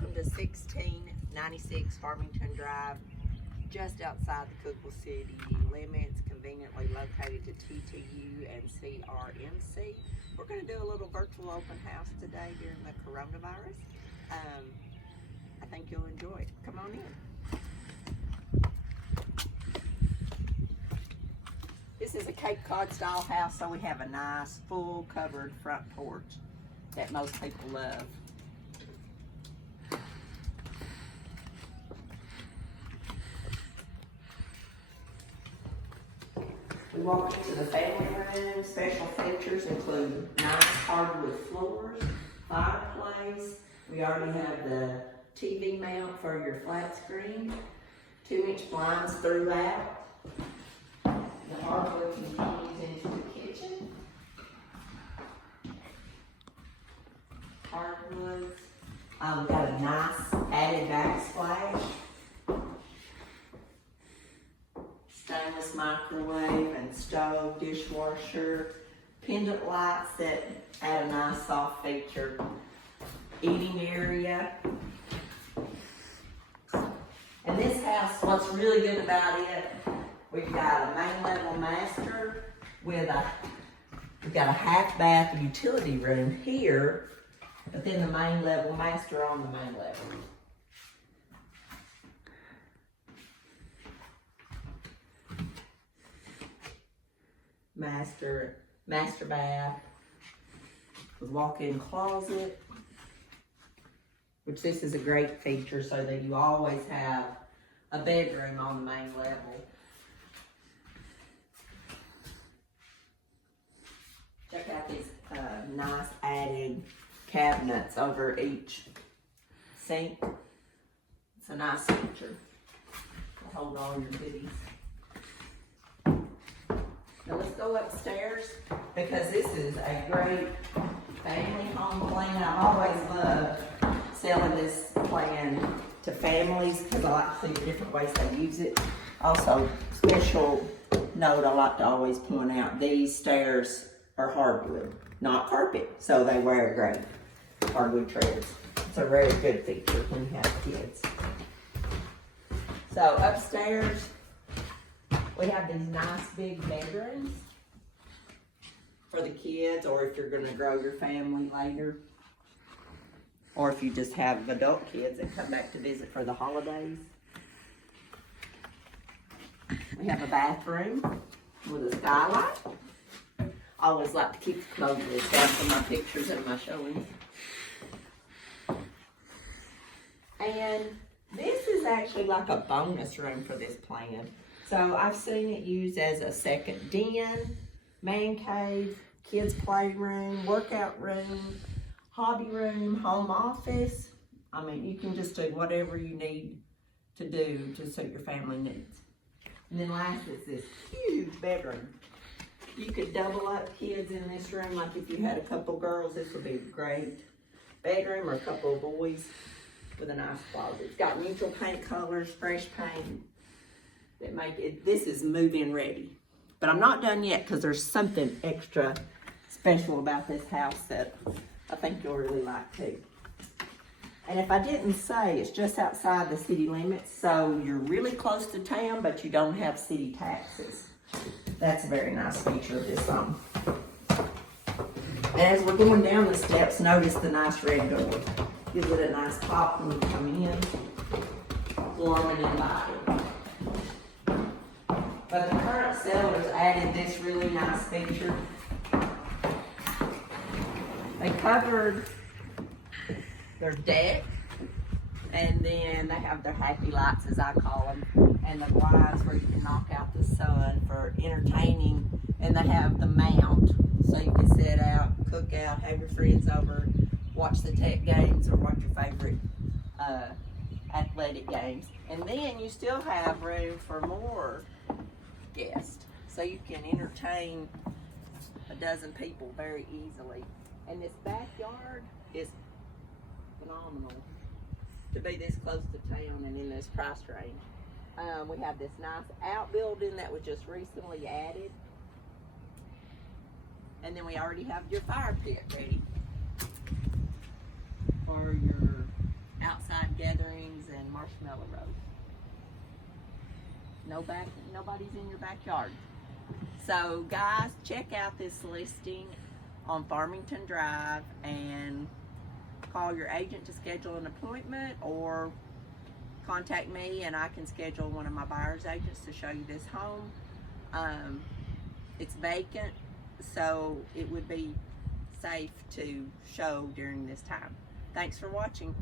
Welcome to 1696 Farmington Drive, just outside the Cookeville city limits, conveniently located to TTU and CRMC. We're going to do a little virtual open house today during the coronavirus. I think you'll enjoy it. Come on in. This is a Cape Cod style house, so we have a nice full covered front porch that most people love. We walk into the family room. Special features include nice hardwood floors, fireplace. We already have the TV mount for your flat screen, 2-inch blinds throughout. The hardwood continues into the kitchen. Hardwoods. We've got a nice added backsplash. Stainless microwave and stove, dishwasher, pendant lights that add a nice soft feature, eating area. And this house, what's really good about it, we've got a main level master with we've got a half bath utility room here, but then the main level master on the main level. Master bath with walk-in closet, which this is a great feature so that you always have a bedroom on the main level. Check out these nice added cabinets over each sink. It's a nice feature to hold all your goodies. Now let's go upstairs because this is a great family home plan. I've always loved selling this plan to families because I like to see the different ways they use it. Also, special note I like to always point out, these stairs are hardwood, not carpet, so they wear great. Hardwood treads. It's a very good feature when you have kids. So upstairs, we have these nice big bedrooms for the kids, or if you're going to grow your family later, or if you just have adult kids that come back to visit for the holidays. We have a bathroom with a skylight. I always like to keep the clothes list out for my pictures and my showings. And this is actually like a bonus room for this plan. So I've seen it used as a second den, man cave, kids playroom, workout room, hobby room, home office. I mean, you can just do whatever you need to do to suit your family needs. And then last is this huge bedroom. You could double up kids in this room, like if you had a couple girls, this would be a great bedroom, or a couple of boys with a nice closet. It's got neutral paint colors, fresh paint. That make it, this is move-in ready. But I'm not done yet because there's something extra special about this house that I think you'll really like too. And if I didn't say, it's just outside the city limits, so you're really close to town, but you don't have city taxes. That's a very nice feature of this home. And as we're going down the steps, notice the nice red door. Gives it a nice pop when you come in. Warm and inviting. But the current sellers added this really nice feature. They covered their deck, and then they have their happy lights, as I call them, and the blinds where you can knock out the sun for entertaining. And they have the mount, so you can sit out, cook out, have your friends over, watch the tech games, or watch your favorite athletic games. And then you still have room for more guests, so you can entertain a dozen people very easily. And this backyard is phenomenal to be this close to town and in this price range. We have this nice outbuilding that was just recently added, and then we already have your fire pit ready for your outside Marshmallow Road. Nobody's in your backyard. So guys, check out this listing on Farmington Drive and call your agent to schedule an appointment, or contact me and I can schedule one of my buyer's agents to show you this home. It's vacant, so it would be safe to show during this time. Thanks for watching.